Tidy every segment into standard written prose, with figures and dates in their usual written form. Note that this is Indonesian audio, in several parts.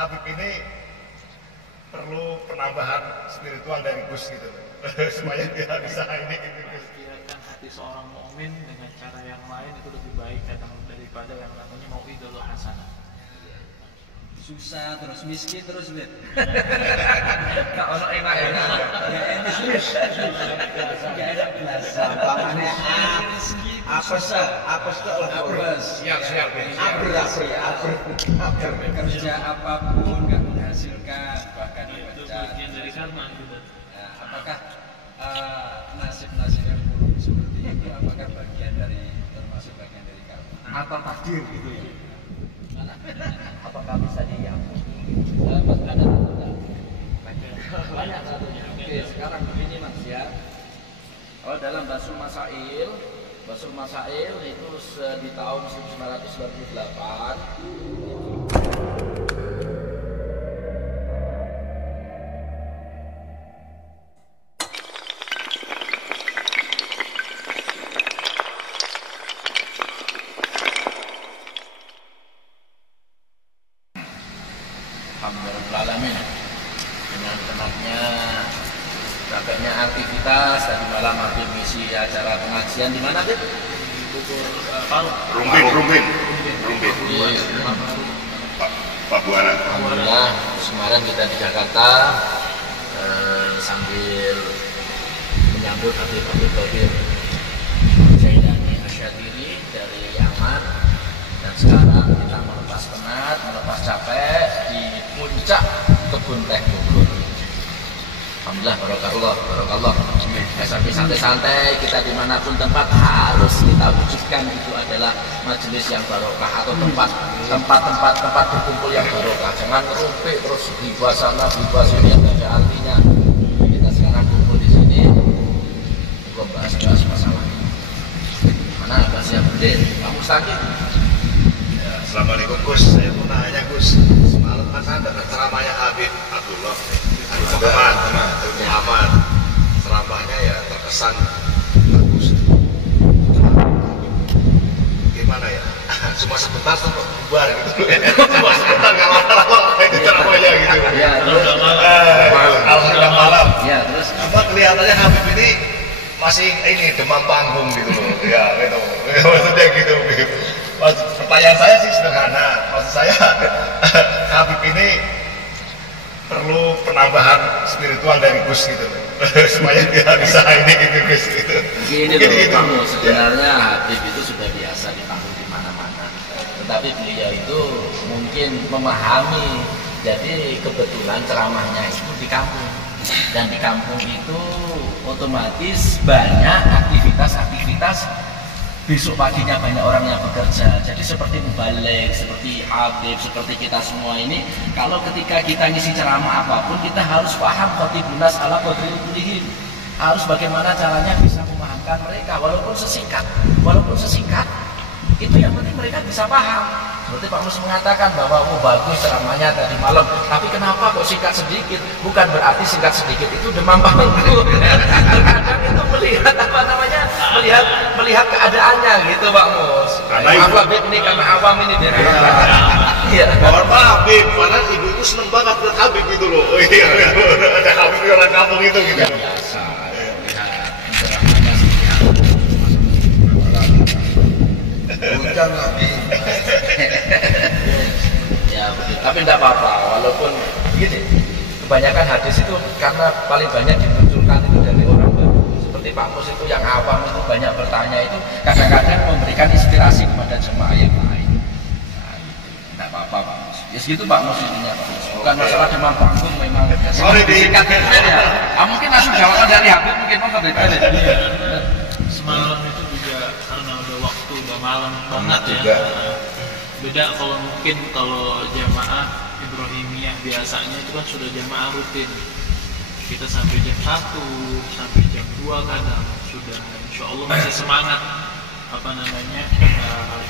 Habib ini perlu penambahan spiritual dari Gus gitu supaya dia bisa ini gitu Gus. Biarkan hati seorang mukmin dengan cara yang lain itu lebih baik kadang daripada yang namanya mau'idhatul hasanah. Susah terus miskin terus bet. Gak ono enak-enak. Gak enak belas. Gampangane apes tok lah. Siap. Kerja apapun nggak menghasilkan bahkan Itu dipecat. bagian dari karma gitu. Nah, apakah nasib-nasib yang buruk seperti ini apakah bagian dari termasuk bagian dari karma? Atau takdir gitu ya. Apakah bisa diampuni? Dapat ada atau tidak? Banyak satunya. Oke, sekarang begini Mas ya. Oh, dalam Basul Masail itu di tahun 1998. Alhamdulillahirrahmanirrahim. Dengan penatnya banyaknya aktivitas tadi malam Habib misi acara pengajian di mana Habib? Rumbin. Pak Buana. Alhamdulillah kemarin kita di Jakarta sambil menyambut Habib Zaidani Asyadiri dari Yaman, dan sekarang kita melepas penat, melepas capek di puncak kebun teh Bogor. Alhamdulillah, barokallah. Sampai santai-santai kita dimanapun tempat harus kita wujudkan itu adalah majelis yang barokah atau tempat berkumpul yang barokah. Jangan rumpik terus hibah sana hibah sini yang ada artinya. Kita sekarang kumpul di sini untuk bahas masalah. Mana Pak Syafruddin, Pak Mustaqim? Ya, Assalamualaikum Gus. Saya mau nanya Gus. Semalam kan ada ceramahnya Habib Abdullah Muhammad. Ceramahnya ya terkesan bagus. Gimana ya? Cuma sebentar tuh bubar gitu. Cuma sebentar nggak lama-lama itu ceramahnya gitu. Ya, terus Alhamdulillah malam. ya, terus Apa kelihatannya Habib ini masih ini demam panggung gitu loh. Ya gitu. Maksudnya gitu. Pertanyaan saya sih sederhana. Maksud saya Habib ini perlu penambahan spiritual dari Gus gitu supaya dia bisa ini gitu Gus gitu. Begini loh, kamu sebenarnya Habib itu sudah biasa dipanggil di mana-mana. Tetapi beliau itu mungkin memahami. Jadi kebetulan ceramahnya itu di kampung. Dan di kampung itu otomatis banyak aktivitas besok paginya banyak orang yang bekerja. Jadi seperti mubalik, seperti Habib, seperti kita semua ini, kalau ketika kita ngisi ceramah apapun, kita harus paham khatibun nas ala qadri ulihim. Harus bagaimana caranya bisa memahamkan mereka, walaupun sesingkat, itu yang penting mereka bisa paham. Seperti Pak Mus mengatakan bahwa bagus ceramahnya tadi malam, tapi kenapa kok singkat sedikit? Bukan berarti singkat sedikit itu demam panggung. Terkadang itu melihat melihat keadaannya gitu Pak Mus. Karena Habib ini karena awam ini biar iya. Mohon maaf Habib, karena ibu itu seneng banget lihat Habib gitu loh. Oh iya, ada Habib di orang kampung itu gitu. Biasa. Ceramahnya Hujan lagi. ya begitu. Tapi tidak apa-apa, walaupun gini, kebanyakan hadis itu karena paling banyak dimunculkan itu dari orang baru. Seperti Pak Mus itu yang awam itu banyak bertanya itu kadang-kadang memberikan inspirasi kepada jemaah yang lain. Nah, tidak apa-apa Pak Mus. Ya segitu Pak Mus intinya Pak Mus. Bukan masalah demam panggung memang. Sorry Singkat ya. Mungkin langsung jawaban dari Habib mungkin mau berbeda. Semalam itu juga karena udah waktu udah malam banget juga. ya. Beda kalau mungkin kalau jamaah Ibrahimiyah biasanya itu kan sudah jamaah rutin. Kita sampai jam 1, sampai jam 2 kadang sudah insya Allah masih semangat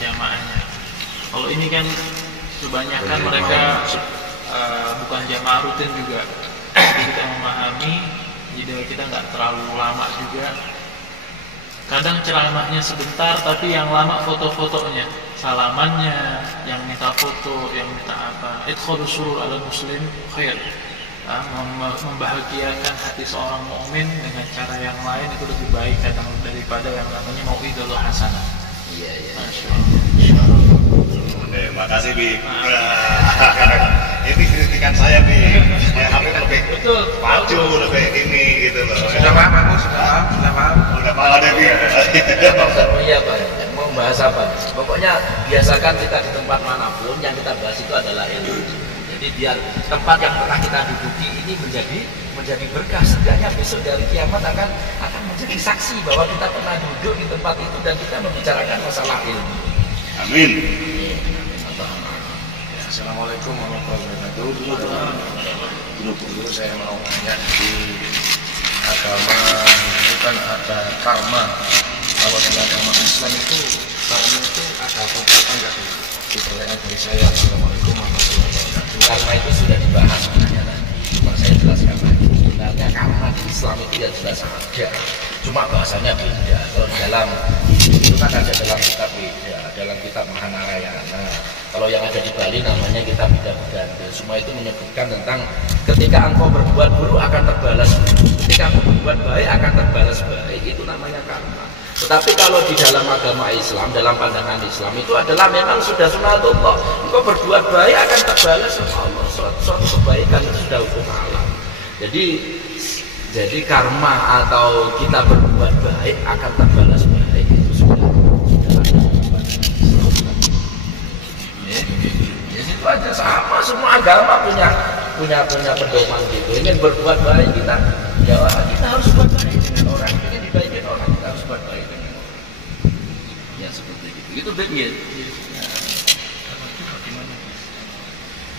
jamaahnya. Kalau ini kan kebanyakan mereka bukan jamaah rutin juga. Jadi kita memahami, jadi kita nggak terlalu lama juga. Kadang ceramahnya sebentar, tapi yang lama foto-fotonya, salamannya, yang minta foto, yang minta apa. Idkhalus surur ala muslim khair. Membahagiakan hati seorang mukmin dengan cara yang lain itu lebih baik kadang daripada yang namanya mau'idul hasanah. Iya. Masya Allah. Makasih Bi. Ini kritikan saya Bi. Ya Habib lebih Betul. maju, lebih ini gitu loh. Sudah paham aku, sudah paham. Udah paham ada Bi. Iya Pak, mau bahas apa? Pokoknya biasakan kita di tempat manapun yang kita bahas itu adalah ilmu. Jadi biar tempat yang pernah kita duduki ini menjadi berkah. Setidaknya besok dari kiamat akan menjadi saksi bahwa kita pernah duduk di tempat itu dan kita membicarakan masalah ilmu. Amin. Assalamualaikum warahmatullahi wabarakatuh. Dulu saya mau tanya di agama itu kan ada karma. Kalau di agama Islam itu karma itu ada apa enggak? Di pertanyaan dari saya. Assalamualaikum warahmatullahi wabarakatuh. Karma itu sudah dibahas sebenarnya tadi. Cuma saya jelaskan lagi. Sebenarnya karma di Islam itu ya jelas ada. Cuma bahasanya beda. Kalau dalam itu kan ada dalam kitab beda, dalam kitab Mahanarayana. Kalau yang ada di Bali namanya kitab Bida Budanda. Semua itu menyebutkan tentang ketika engkau berbuat buruk akan terbalas buruk, ketika engkau berbuat baik akan terbalas baik. Itu namanya karma. Tetapi kalau di dalam agama Islam, dalam pandangan Islam itu adalah memang sudah sunatullah. Engkau berbuat baik akan terbalas sama Allah. Suatu kebaikan itu sudah hukum alam. Jadi karma atau kita berbuat baik akan terbalas baik itu sudah ada. Ya itu aja sama, semua agama punya pedoman gitu. Ingin berbuat baik kita harus buat baik dengan orang. Ingin dibaikin orang kita harus buat baik dengan orang. Ya seperti itu. Itu begini. Karma itu bagaimana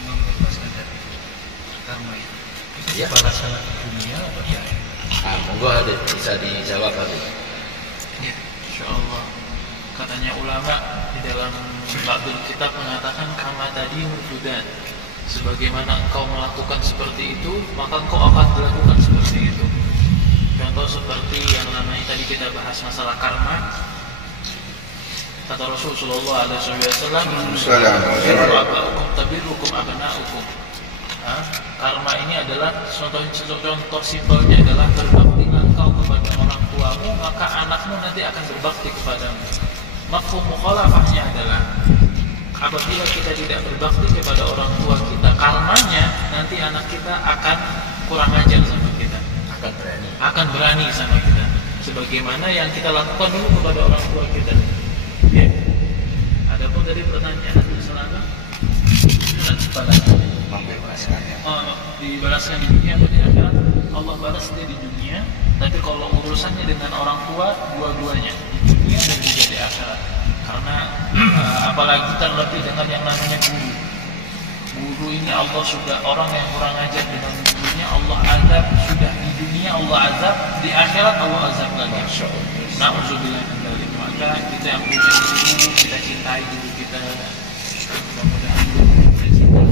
membebaskan dari karma itu? Ya. Balasan dunia atau di akhirat? Monggo Habib bisa dijawab Habib. Ya, Insya Allah. Katanya ulama di dalam Ba'dul Kitab mengatakan kama tadi wujudan. Sebagaimana engkau melakukan seperti itu, maka engkau akan dilakukan seperti itu. Contoh seperti yang namanya tadi kita bahas masalah karma. Kata Rasulullah SAW, "Aba'ukum tabirukum abna'ukum." Karma ini adalah contoh simpelnya adalah berbaktilah engkau kepada orang tuamu, maka anakmu nanti akan berbakti kepadamu. Mafhum mukhalafahnya adalah apabila kita tidak berbakti kepada orang tua kita, karmanya nanti anak kita akan kurang ajar sama kita, akan berani sama kita, sebagaimana yang kita lakukan dulu kepada orang tua kita. Ya. Adapun dari pertanyaan masalah dibalaskan di dunia atau di akhirat, Allah balas dia di dunia. Tapi kalau urusannya dengan orang tua, dua-duanya di dunia dan juga di akhirat. Karena apalagi terlebih dengan yang namanya guru. Guru ini Allah sudah, orang yang kurang ajar dengan gurunya Allah azab, sudah di dunia Allah azab, di akhirat Allah azab lagi. Na'udzubillah min dzalik. Maka kita yang punya guru, kita cintai guru kita. Mudah-mudahan kita cintai.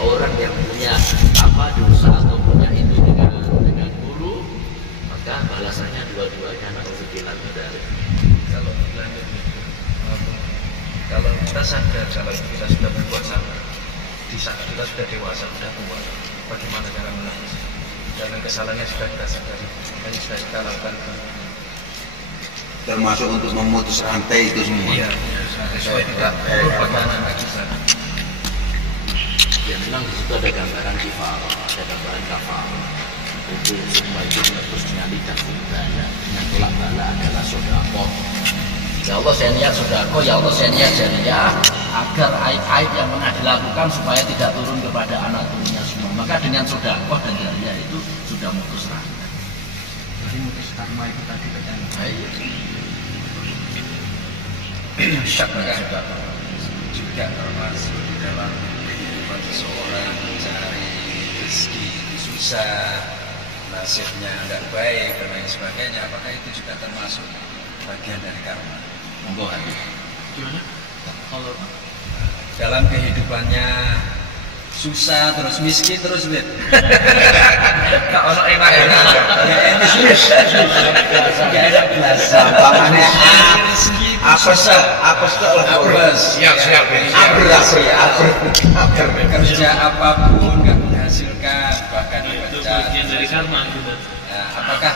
Orang yang punya dosa atau punya itu dengan guru, maka balasannya dua-duanya na'udzubillah min dzalik. Kalau dilanjut, kalau kita sadar kalau kita sudah berbuat salah, di saat kita sudah dewasa, sudah tua, bagaimana cara menangis? Dan kesalahannya sudah kita sadari, dan sudah kita lakukan. Termasuk untuk memutus rantai itu semua. Iya, supaya tidak berbuat lagi. Ya memang di situ ada gambaran kifarah, ada gambaran kafarah. Itu semua itu terus dialihkan ke ibadah. Dengan tolak bala adalah sedekah. Ya Allah saya niat sedekah, ya Allah saya niat jariah agar aib-aib yang pernah dilakukan supaya tidak turun kepada anak turunnya semua. Maka dengan sedekah dan jariah itu sudah mutus rantai. Jadi mutus karma itu tadi katanya. Syak dengan sedekah. Juga termasuk di dalam kehidupan seseorang mencari rezeki itu susah, nasibnya tidak baik dan lain sebagainya. Apakah itu juga termasuk bagian dari karma. Monggo Habib. Gimana? Kalau Dalam kehidupannya susah terus miskin terus Beb. Enggak ono enak-enak. Gak enak belas. Gampangane apes kok lah. Siap. Kerja apapun nggak menghasilkan bahkan itu dipecat. bagian dari karma gitu. Nah, apakah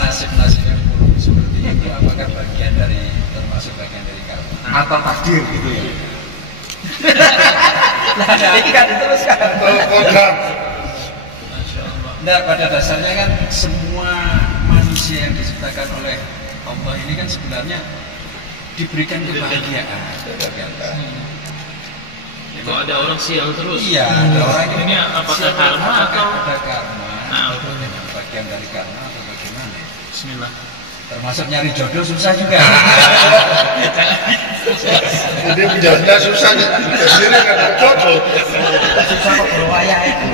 nasib-nasib yang buruk seperti itu apakah bagian dari termasuk bagian dari karma? Atau takdir gitu ya. Ini kan diteruskan. Program. Masya Allah. Nah, pada dasarnya kan semua manusia yang diciptakan oleh Allah ini kan sebenarnya diberikan kebahagiaan. Itu ada orang sial terus. Iya, ada orang yang Ini apakah siapa- karma apakah atau- ada karma Nah, atau bagian dari karma atau bagaimana? Bismillah. Termasuk nyari jodoh susah juga. Jadi penjelasannya susah nih. Jadi nggak ada jodoh. Susah kok berwaya itu.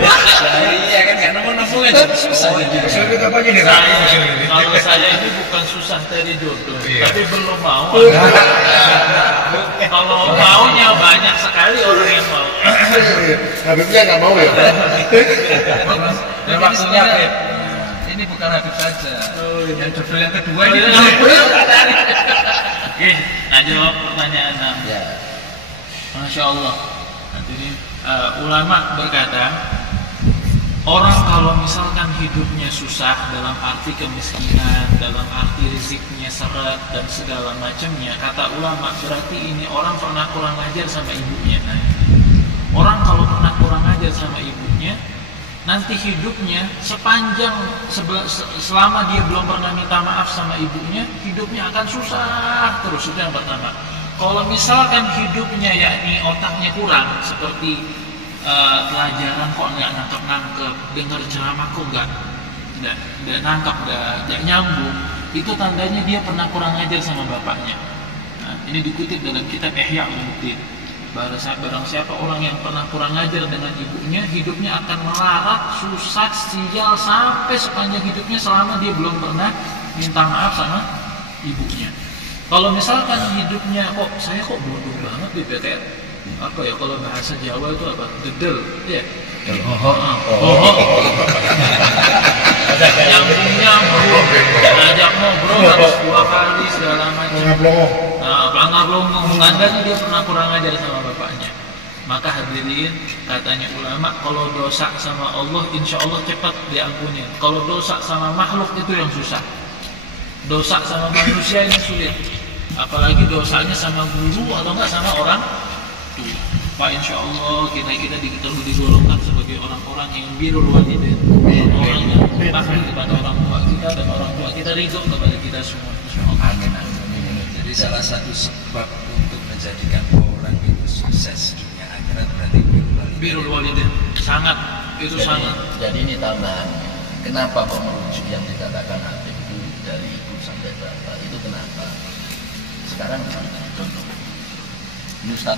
Iya kan nggak nemu-nemu kan jadi susah. Maksudnya kita apa nih? Kalau saya ini bukan susah cari jodoh, Iya. tapi belum mau. Kalau maunya banyak sekali orang yang mau. Habibnya nggak mau ya. Dan waktunya Beb. Ini bukan Habib saja. Yang jodoh yang kedua ini. Oke, nah jawab pertanyaan enam. Ya. Masya Allah. Nanti ini ulama berkata, orang kalau misalkan hidupnya susah dalam arti kemiskinan, dalam arti rezekinya seret dan segala macamnya, kata ulama berarti ini orang pernah kurang ajar sama ibunya. Nah, orang kalau pernah kurang ajar sama ibunya, nanti hidupnya sepanjang selama dia belum pernah minta maaf sama ibunya, hidupnya akan susah terus. Itu yang pertama. Kalau misalkan hidupnya yakni otaknya kurang, seperti pelajaran kok nggak nangkep, dengar ceramah kok nggak nangkep, nggak nyambung, itu tandanya dia pernah kurang ajar sama bapaknya. Nah, ini dikutip dalam kitab Ihya Ulumuddin. Barang siapa orang yang pernah kurang ajar dengan ibunya, hidupnya akan melarat, susah, sial sampai sepanjang hidupnya selama dia belum pernah minta maaf sama ibunya. Kalau misalkan hidupnya saya kok bodoh banget di PTN. Apa ya kalau bahasa Jawa itu apa? Dedel, ya. Nyambung, ngajak ngobrol harus 2 kali segala macam. Nah, pelanggar belum tandanya dia pernah kurang ajar sama bapaknya. Maka hadirin, katanya ulama, kalau dosa sama Allah, insya Allah cepat diampuni. Kalau dosa sama makhluk itu yang susah. Dosa sama manusia ini sulit. Apalagi dosanya sama guru atau enggak sama orang tua. Pak, insya Allah kita digolongkan sebagai orang-orang yang birrul walidain, orang yang bakti kepada orang tua kita dan orang tua kita ridho kepada kita semua. Insya Allah. Amin. Jadi salah satu sebab untuk menjadikan orang itu sukses dunia akhirat berarti Birrul walidain sangat sangat. Jadi ini tambahannya. Kenapa kok merujuk yang dikatakan Habib itu dari ibu sampai bapak? Itu kenapa? Sekarang contoh. Ini Ustaz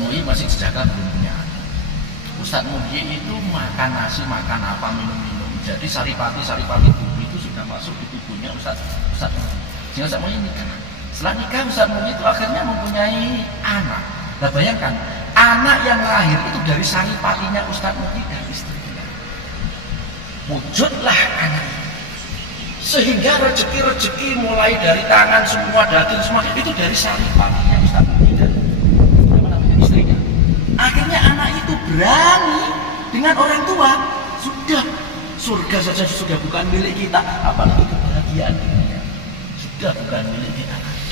Muhyi masih sejaka belum punya anak. Ustaz Muhyi itu makan nasi, makan apa, minum-minum. Jadi saripati tubuh itu sudah masuk di tubuhnya Ustaz Muhyi. Sehingga Ustaz Muhyi nikah. Setelah nikah Ustaz Muhyi itu akhirnya mempunyai anak. Nah bayangkan, anak yang lahir itu dari saripatinya Ustaz Muhyi dan istrinya. Wujudlah anak itu. Sehingga rezeki-rezeki mulai dari tangan semua, daging semua itu dari saripatinya Ustaz Muhyi dan istrinya. Akhirnya anak itu berani dengan orang tua. Sudah, surga saja sudah bukan milik kita, apalagi kebahagiaan dunia sudah bukan milik kita lagi.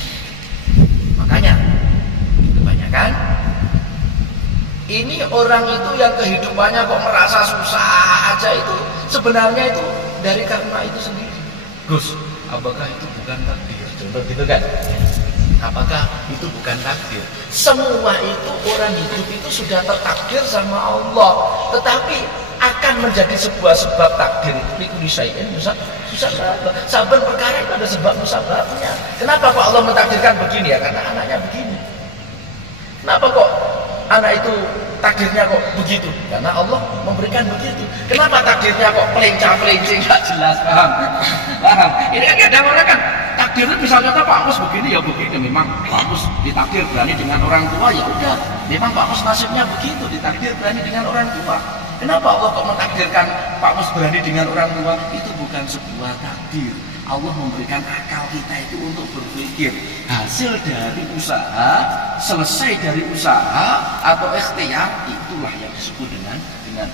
Makanya kebanyakan ini orang itu yang kehidupannya kok merasa susah aja, itu sebenarnya itu dari karma itu sendiri. Gus, apakah itu bukan takdir? Contoh gitu kan? Apakah itu bukan takdir? Semua itu orang hidup itu sudah tertakdir sama Allah, tetapi akan menjadi sebuah sebab takdir itu dikulisain susah sabar perkara itu ada sebabnya. Kenapa kok Allah mentakdirkan begini ya? Karena anaknya begini. Kenapa kok anak itu takdirnya kok begitu? Karena Allah memberikan begitu. Kenapa takdirnya kok pelincah-pelincing nggak jelas? Paham? Ini kan kadang orang kan takdirnya misalnya Pak Mus begini ya begini, memang Pak Mus ditakdir berani dengan orang tua, ya udah, memang Pak Mus nasibnya begitu, ditakdir berani dengan orang tua. Kenapa Allah kok mentakdirkan Pak Mus berani dengan orang tua? Itu bukan sebuah takdir. Allah memberikan akal kita itu untuk berpikir. Hasil dari usaha, selesai dari usaha atau ikhtiar, itulah yang disebut dengan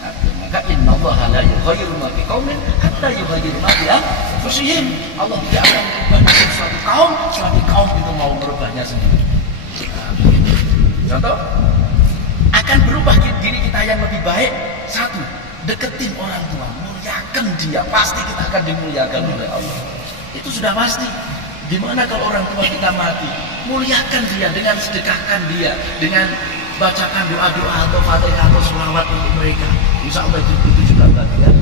takdir. Maka innallaha la yughayyiru ma biqaumin hatta yughayyiru ma bi anfusihim. Allah tidak akan merubah suatu kaum selama kaum itu mau merubahnya sendiri. Contoh, akan berubah diri kita yang lebih baik. Satu, deketin orang tua, muliakan dia, pasti kita akan dimuliakan oleh Allah. Itu sudah pasti. Gimana kalau orang tua kita mati? Muliakan dia dengan sedekahkan dia, dengan bacakan doa-doa atau fatihah atau sholawat untuk mereka. Insya Allah itu juga bagian.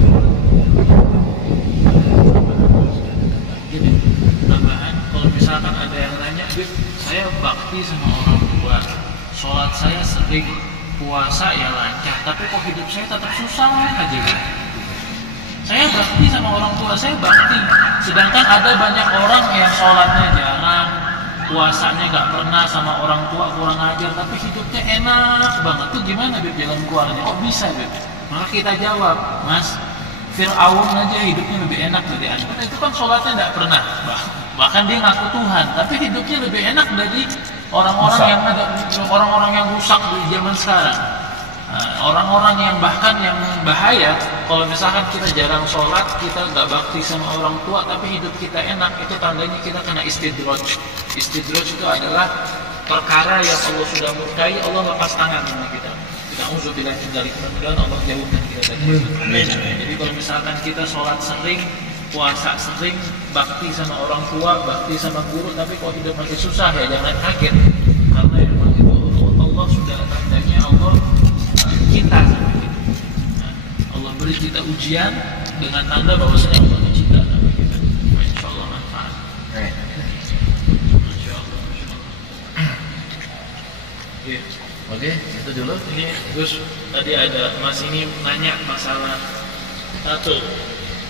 Jadi tambahan, kalau misalkan ada yang nanya, saya bakti sama orang tua, sholat saya sering, puasa ya lancar, tapi kok hidup saya tetap susah aja gitu. Saya bakti sama orang tua, saya bakti. Sedangkan ada banyak orang yang sholatnya jarang, puasanya nggak pernah, sama orang tua kurang ajar, tapi hidupnya enak banget. Tuh gimana Beb jalan keluarnya? Kok bisa Beb? Maka kita jawab, Mas, Fir'aun aja hidupnya lebih enak dari Anda. Itu kan sholatnya nggak pernah, bahkan dia ngaku Tuhan, tapi hidupnya lebih enak dari orang-orang yang rusak di zaman sekarang. Orang-orang yang bahkan yang bahaya, kalau misalkan kita jarang sholat, kita nggak bakti sama orang tua, tapi hidup kita enak, itu tandanya kita kena istidraj. Istidraj itu adalah perkara yang Allah sudah murkai, Allah lepas tangan sama kita. Kita uzubillah dari mudah-mudahan Allah jauhkan kita dari itu. Jadi kalau misalkan kita sholat sering, puasa sering, bakti sama orang tua, bakti sama guru, tapi kalau hidup masih susah ya jangan kaget, karena memang itu Allah sudah tandanya Allah cinta sama kita. Allah beri kita ujian dengan tanda bahwasanya Allah cinta sama kita. Insya Allah manfaat. Insya Allah. Oke, itu dulu. Ini Gus, tadi ada Mas ini nanya masalah tato.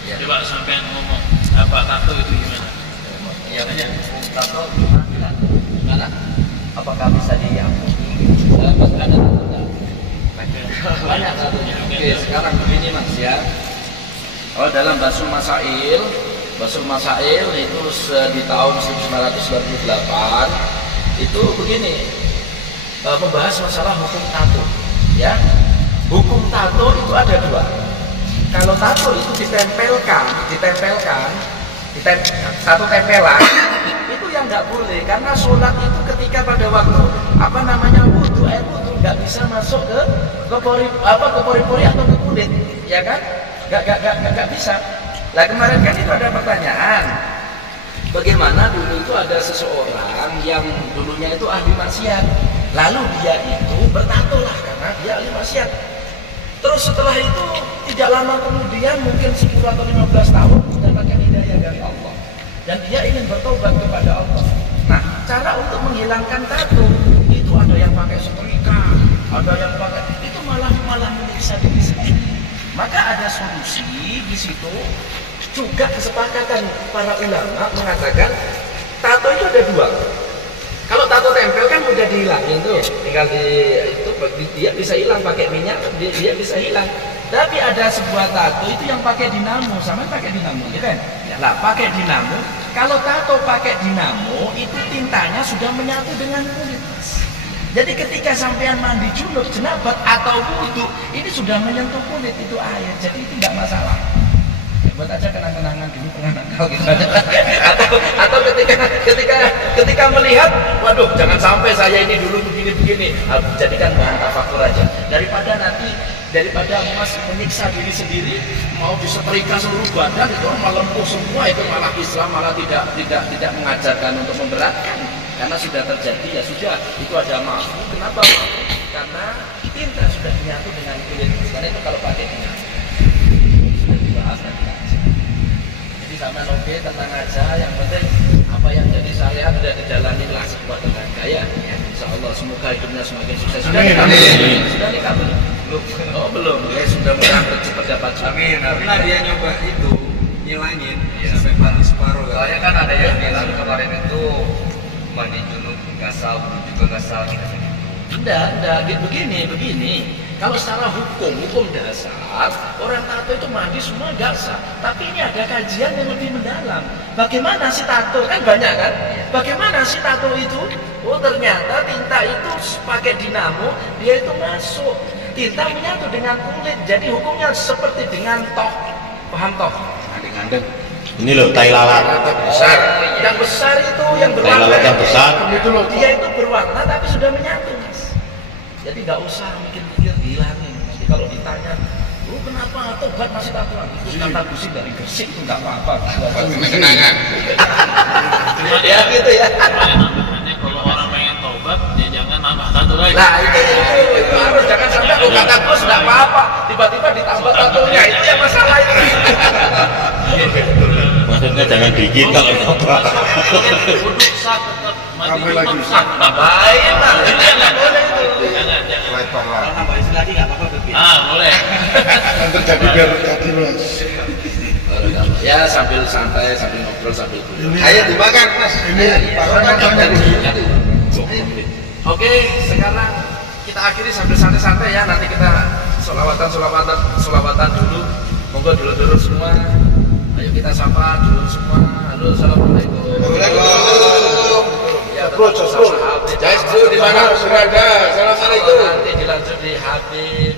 Ya. Coba sampean ngomong apa tato itu gimana? Ya, tato gimana? Apakah bisa diampuni? Masih ada tato? Banyak satunya. Oke, sekarang begini Mas ya. Oh, dalam Basul Masail itu di tahun 1998 itu begini, membahas masalah hukum tato. Ya, hukum tato itu ada dua. Kalau tato itu ditempelkan, satu tempelan, itu yang nggak boleh, karena sholat itu ketika pada waktu wudhu, air wudhu nggak bisa masuk ke pori-pori atau ke kulit, ya kan? Nggak bisa. Lah kemarin kan itu ada pertanyaan, bagaimana dulu itu ada seseorang yang dulunya itu ahli maksiat, lalu dia itu bertato lah karena dia ahli maksiat. Terus setelah itu tidak lama kemudian, mungkin 10 atau 15 tahun mendapatkan hidayah dari Allah dan dia ingin bertobat kepada Allah. Nah, cara untuk menghilangkan tato itu ada yang pakai setrika, ada yang pakai, itu malah menyiksa diri sendiri. Maka ada solusi di situ. Juga kesepakatan para ulama mengatakan tato itu ada dua. Kalau tato tempel kan mudah dihilangin tuh, tinggal dia bisa hilang pakai minyak, dia bisa hilang. Tapi ada sebuah tato itu yang pakai dinamo, sama pakai dinamo, ya kan? Nah, pakai dinamo. Kalau tato pakai dinamo itu tintanya sudah menyatu dengan kulit. Jadi ketika sampean mandi junub, jenabat atau wudu, ini sudah menyentuh kulit itu air, jadi itu tidak masalah. Buat aja kenang-kenangan dulu pernah nakal gitu. atau ketika melihat, waduh jangan sampai saya ini dulu begini, jadikan bahan tafakur aja. Daripada mas menyiksa diri sendiri, mau disetrika seluruh badan itu malah lumpuh semua, itu malah Islam malah tidak mengajarkan untuk memberatkan. Karena sudah terjadi, ya sudah, itu ada maaf. Kenapa maaf? Karena tinta sudah menyatu dengan kulit. Karena itu kalau pakai tinta sudah dibahas dan jadi sama oke, tenang aja. Yang penting apa yang jadi syariat sudah dijalani lah sebuah tenaga ya. Insya Allah semoga hidupnya semakin sukses. Sudah nikah belum? Oh belum. Ya sudah cepat dapat. Amin. Pernah dia nyoba itu ngilangin Iya. sampai mati separuh kan. Soalnya kan ada yang bilang kemarin itu mandi junub nggak sah, wudu juga nggak sah gitu. Enggak, begini. Kalau secara hukum dasar, orang tato itu mandi semua enggak sah. Tapi ini ada kajian yang lebih mendalam. Bagaimana si tato, kan banyak kan? Bagaimana si tato itu? Oh ternyata tinta itu pakai dinamo, dia itu masuk. Tinta menyatu dengan kulit, jadi hukumnya seperti dengan toh. Paham toh? Ngandeng-ngandeng. Ini loh tai lalat. Besar. Yang besar itu yang Tai berwarna. lalat yang besar. Itu loh. Dia itu berwarna tapi sudah menyatu, Mas. Jadi nggak usah mikir-mikir dihilangin. Nanti kalau ditanya, lu kenapa tobat masih tatuan? Itu kata gusi dari Gresik itu nggak apa-apa. Kenangan. Cuma Ya gitu ya. Cuma yang nambahannya kalau orang pengen tobat, ya jangan nambah tato lagi. Nah itu harus jangan sampai lu kata Gus nggak apa-apa. Tiba-tiba ditambah tatunya itu yang masalah itu. Maksudnya jangan dikit kalau tobat. Wudhu sah tetap, mati Tambah junub lagi. sah. Tambahin lah, itu yang nggak boleh itu. Jangan. Lebar lah. Kalau nambahin lagi nggak apa-apa begitu. Boleh. Yang terjadi biar terjadi mas. Ya sambil santai, sambil ngobrol, sambil kuliah. Ayo dimakan mas. Ini makan. Oke, sekarang kita akhiri sambil santai-santai ya. Nanti kita solawatan dulu. Monggo dulu semua. Ayo kita sapa dulu semua. Halo, assalamualaikum. Waalaikumsalam. Ya, Bro, tetap bro. sahabat. Guys, bro, di mana sudah ada? Assalamualaikum. Nanti dilanjut di Habib.